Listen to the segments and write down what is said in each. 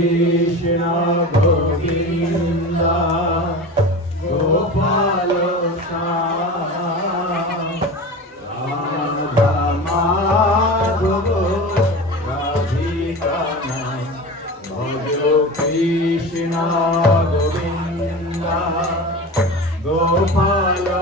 Krishna Govinda Gopala Radha Madhava Radhika Bhajo Krishna Govinda Gopala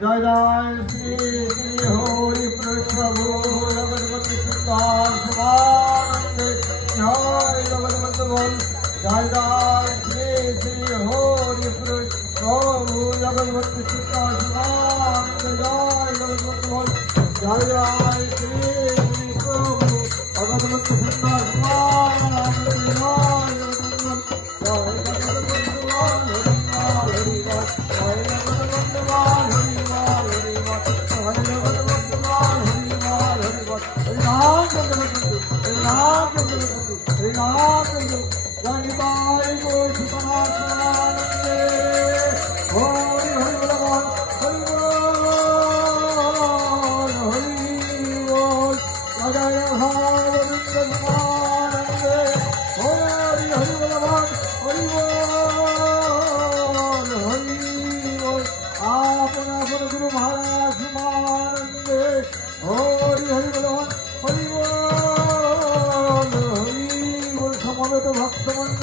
जय जय श्री श्री हरि प्रभु जगन्नाथ सुंदर स्वानंद जय जगन्नाथ बोल जय जय श्री श्री हरि प्रभु जगन्नाथ सुंदर स्वानंद जय जगन्नाथ बोल जय जय श्री श्री प्रभु जगन्नाथ सुंदर स्वानंद जय जगन्नाथ जय Hare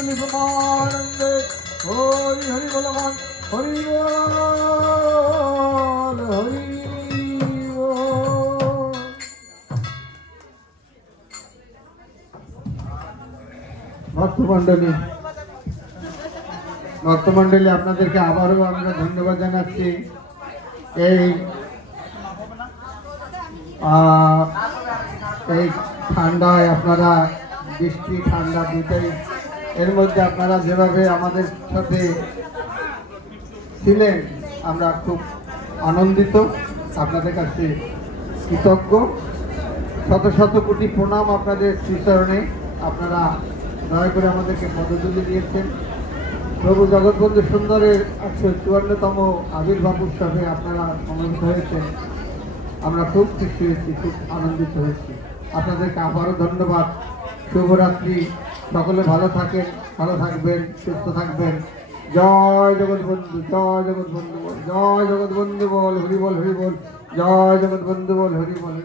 परमानंदे हरि हरि बोल हरि बोल हरि ভক্তমণ্ডলী আপনাদেরকে আবারও আমরা ধন্যবাদ জানাচ্ছি এই ঠান্ডায় আপনারা বৃষ্টি ঠান্ডা দুটোই এর মধ্যে আপনারা যেভাবে আমাদের সাথে ছিলেন আমরা খুব আনন্দিত আপনাদের কাছে কৃতজ্ঞ শত শত কোটি প্রণাম আপনাদের শ্রীচরণে আপনারা দয়া করে আমাদেরকে পদধূলি দিয়েছেন প্রভু জগৎবন্ধু সুন্দরের 154তম আবির্ভাব উৎসবে আপনারা সমবেত হয়েছেন আমরা খুব খুশি হয়েছি খুব আনন্দিত হয়েছি আপনাদেরকে আবারও ধন্যবাদ শুভরাত্রি সকলে ভালো থাকবেন সুস্থ থাকবেন জয় জগৎবন্ধু বল জয় জগৎবন্ধু বল হরি বল জয় জগৎবন্ধু বল হরি বল